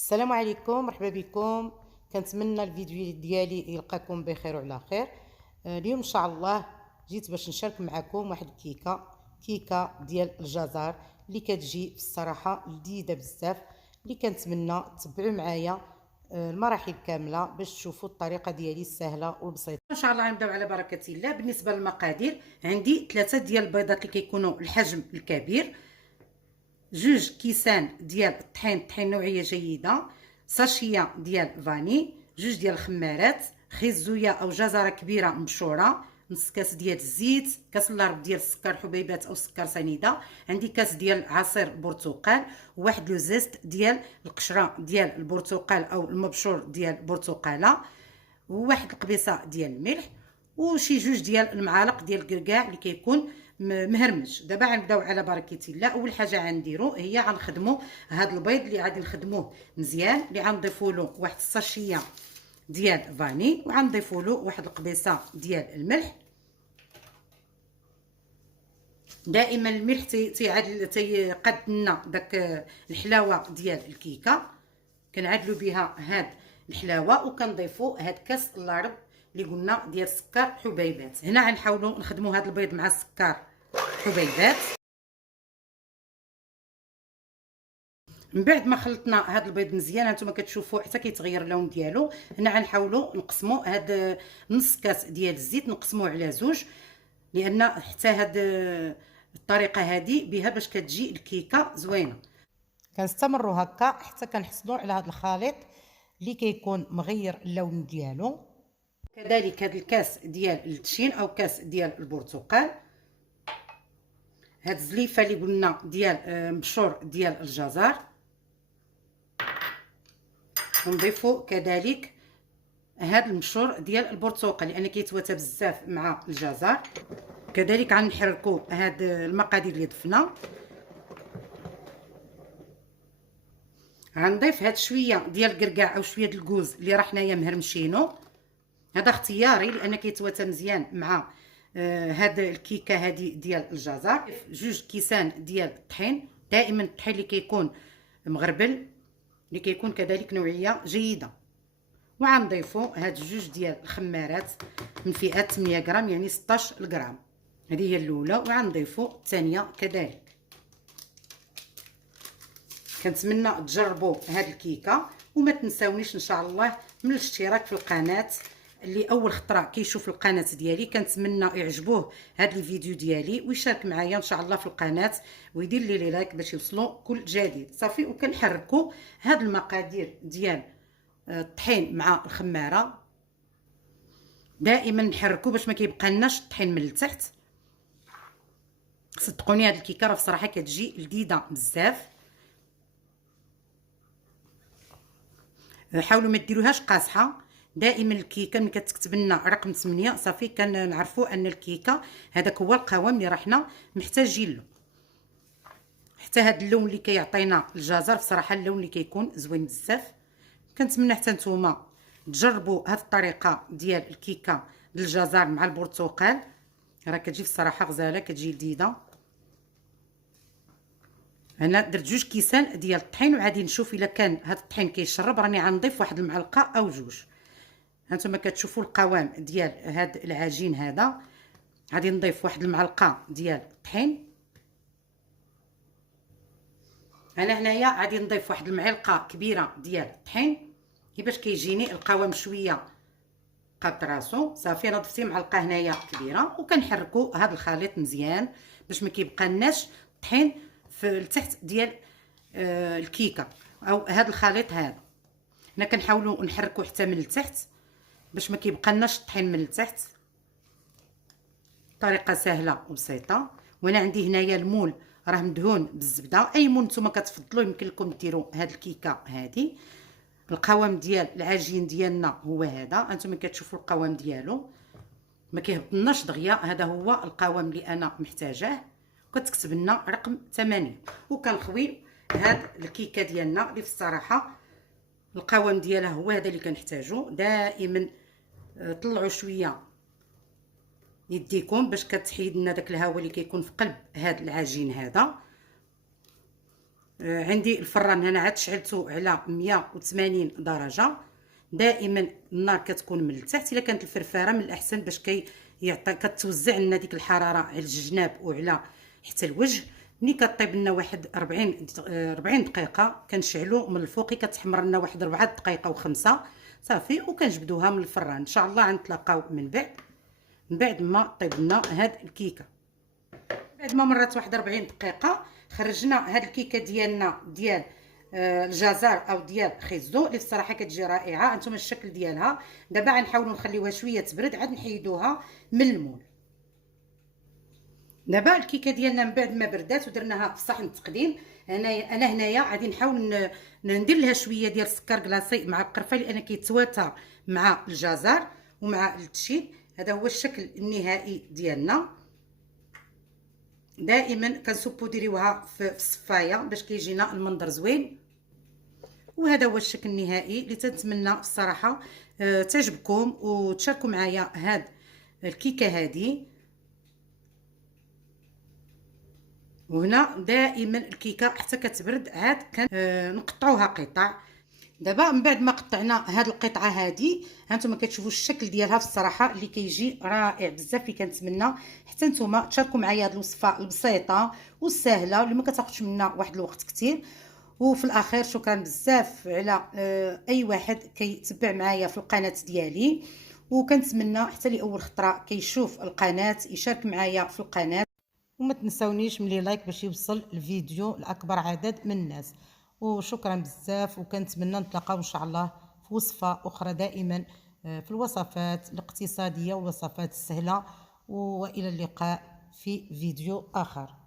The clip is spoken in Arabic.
السلام عليكم، مرحبا بكم. كنتمنى الفيديو ديالي يلقاكم بخير وعلى خير. اليوم ان شاء الله جيت باش نشارك معكم واحد كيكه ديال الجزر اللي كتجي في الصراحه لذيذه بزاف، اللي كنتمنى تتبعوا معايا المراحل كامله باش تشوفوا الطريقه ديالي السهله والبسيطه. ان شاء الله غنبداو على بركه الله. بالنسبه للمقادير، عندي 3 ديال البيضات اللي كيكونوا الحجم الكبير، جوج كيسان ديال الطحين نوعيه جيده، ساشيه ديال فاني، جوج ديال الخمارات، خيزويه او جزره كبيره مبشوره، نص كاس ديال الزيت، كاس الربع ديال السكر حبيبات او سكر سنيده، عندي كاس ديال عصير البرتقال، وواحد لو زيست ديال القشره ديال البرتقال او المبشور ديال البرتقاله، وواحد القبيصه ديال الملح، وشي جوج ديال المعالق ديال الكركاع اللي كيكون مهرمج. دابا غنبداو على بركه الله. اول حاجه غنديرو هي غنخدموا هذا البيض اللي غادي نخدموه مزيان، اللي غنضيفوا له واحد الساشيه ديال فاني، وغنضيفوا له واحد القبيصه ديال الملح. دائما الملح تيقاد لنا داك الحلاوه ديال الكيكه. كنعدلوا بها هاد الحلاوه وكنضيفوا هاد كاس الربع اللي قلنا ديال السكر حبيبات. هنا غنحاولوا نخدموا هاد البيض مع السكر حبيبات. من بعد ما خلطنا هاد البيض مزيان، هانتوما كتشوفوا حتى كيتغير اللون ديالو. هنا غنحاولوا نقسموا هاد نص كاس ديال الزيت، نقسموه على زوج، لان حتى هاد الطريقه هادي بها باش كتجي الكيكه زوينه. كنستمروا هكا حتى كنحصلوا على هذا الخليط اللي كيكون مغير اللون ديالو. كذلك هذا الكاس ديال التشين او كاس ديال البرتقال، هاد الزليفه اللي قلنا ديال مبشور ديال الجزر، ونضيفوا كذلك هاد المبشور ديال البرتقال لان كيتواتى بزاف مع الجزر. كذلك غنحركوا هاد المقادير اللي ضفنا. غنضيف هاد شويه ديال الكركاع او شويه ديال الكوز اللي راه حنايا مهرمشينو، هذا اختياري لان كيتواتى مزيان مع هاد الكيكه هادي ديال الجزر. جوج كيسان ديال الطحين، دائما الطحين اللي كيكون مغربل اللي كيكون كذلك نوعيه جيده. وغنضيفوا هاد جوج ديال الخمارات من فئه 8 غرام يعني 16 غرام، هذه هي الاولى. وغنضيفوا الثانيه كذلك. كنتمنى تجربوا هاد الكيكه، وما تنساونيش ان شاء الله من الاشتراك في القناه. اللي اول خطره كيشوف القناه ديالي كنتمنى يعجبوه هاد الفيديو ديالي ويشارك معايا ان شاء الله في القناه ويدير لي لايك باش يوصلوا كل جديد. صافي. وكنحركوا هاد المقادير ديال الطحين مع الخماره، دائما نحركوا باش ما كيبقى لناش الطحين من التحت. صدقوني هاد الكيكه راه بصراحه كتجي لذيذه بزاف. حاولوا ما ديروهاش قاصحه. دائما الكيكه ملي كتكتب لنا رقم 8 صافي كنعرفوا ان الكيكه هذاك هو القوام اللي راحنا محتاجين له. حتى هذا اللون اللي كيعطينا الجزر بصراحه اللون اللي كيكون زوين بزاف. كنتمنى حتى نتوما تجربوا هذه الطريقه ديال الكيكه بالجزر مع البرتقال، راه كتجي في الصراحه غزاله، كتجي لذيذه. انا درت جوج كيسان ديال الطحين وغادي نشوف الا كان هذا الطحين كيشرب، راني غنضيف واحد المعلقه او جوج. هانتوما كتشوفوا القوام ديال هاد العجين هذا. غادي نضيف واحد المعلقه ديال الطحين. انا هنايا غادي نضيف واحد المعلقه كبيره ديال الطحين باش كيجيني القوام شويه قاد راسو. صافي انا ضفتي معلقه هنايا كبيره، وكنحركوا هذا الخليط مزيان باش ما كيبقى لناش الطحين في التحت ديال الكيكه او هذا الخليط هذا. هنا كنحاولوا نحركوا حتى من التحت باش ما كيبقى لناش الطحين من التحت. طريقه سهله وبسيطه. وانا عندي هنايا المول راه مدهون بالزبده، اي مول نتوما كتفضلوا يمكن لكم ديروا هاد الكيكه هادي. القوام ديال العجين ديالنا هو هذا، انتم كتشوفوا القوام ديالو ما كيهبطناش دغيا. هذا هو القوام اللي انا محتاجاه. كتكتب لنا رقم 8. وكنخوي هاد الكيكه ديالنا اللي في الصراحه القوام ديالها هو هذا اللي كنحتاجو. دائما طلعوا شويه يديكم باش كتحيد لنا داك الهواء اللي كيكون في قلب هاد العجين هذا. عندي الفران هنا عاد شعلته على 180 درجه. دائما النار كتكون من التحت. الا كانت الفرفاره من الاحسن باش كيعطي كتوزع لنا ديك الحراره على الجناب وعلى حتى الوجه. ملي كطيب لنا واحد 40 دقيقه كنشعلو من الفوق، كتحمر لنا واحد 4 دقائق و5 صافي، وكنجبدوها من الفران. ان شاء الله غنتلاقاو من بعد ما طيب لنا هاد الكيكه. بعد ما مرات واحد 40 دقيقه خرجنا هاد الكيكه ديالنا ديال الجزر او ديال خيزو اللي الصراحه كتجي رائعه. انتم الشكل ديالها. دابا غنحاولوا نخليوها شويه تبرد عاد نحيدوها من المول. دابا الكيكه ديالنا من بعد ما بردات ودرناها في صحن التقديم. انا هنايا غادي نحاول ندير لها شويه ديال السكر كلاصي مع القرفه لان كيتواتى مع الجزر ومع التشين. هذا هو الشكل النهائي ديالنا. دائما كنسبودريوها في الصفايه باش كيجينا المنظر زوين. وهذا هو الشكل النهائي اللي تنتمنى الصراحه تعجبكم وتشاركوا معايا هاد الكيكه هذه. وهنا دائما الكيكه حتى كتبرد عاد نقطعوها قطع. دابا من بعد ما قطعنا هاد القطعه هذه هانتوما كتشوفوا الشكل ديالها في الصراحه اللي كيجي رائع بزاف. اللي كنتمنى حتى نتوما تشاركوا معايا هاد الوصفه البسيطه والسهله اللي ما كتاخذش منا واحد الوقت كثير. وفي الاخير شكرا بزاف على اي واحد كيتبع معايا في القناه ديالي، وكنتمنى حتى لاول خطره كيشوف القناه يشارك معايا في القناه. وما تنساونيش ملي لايك باش يوصل الفيديو لاكبر عدد من الناس. وشكرا بزاف، وكنتمنى نتلاقاو ان شاء الله في وصفه اخرى دائما في الوصفات الاقتصاديه والوصفات السهله. والى اللقاء في فيديو اخر.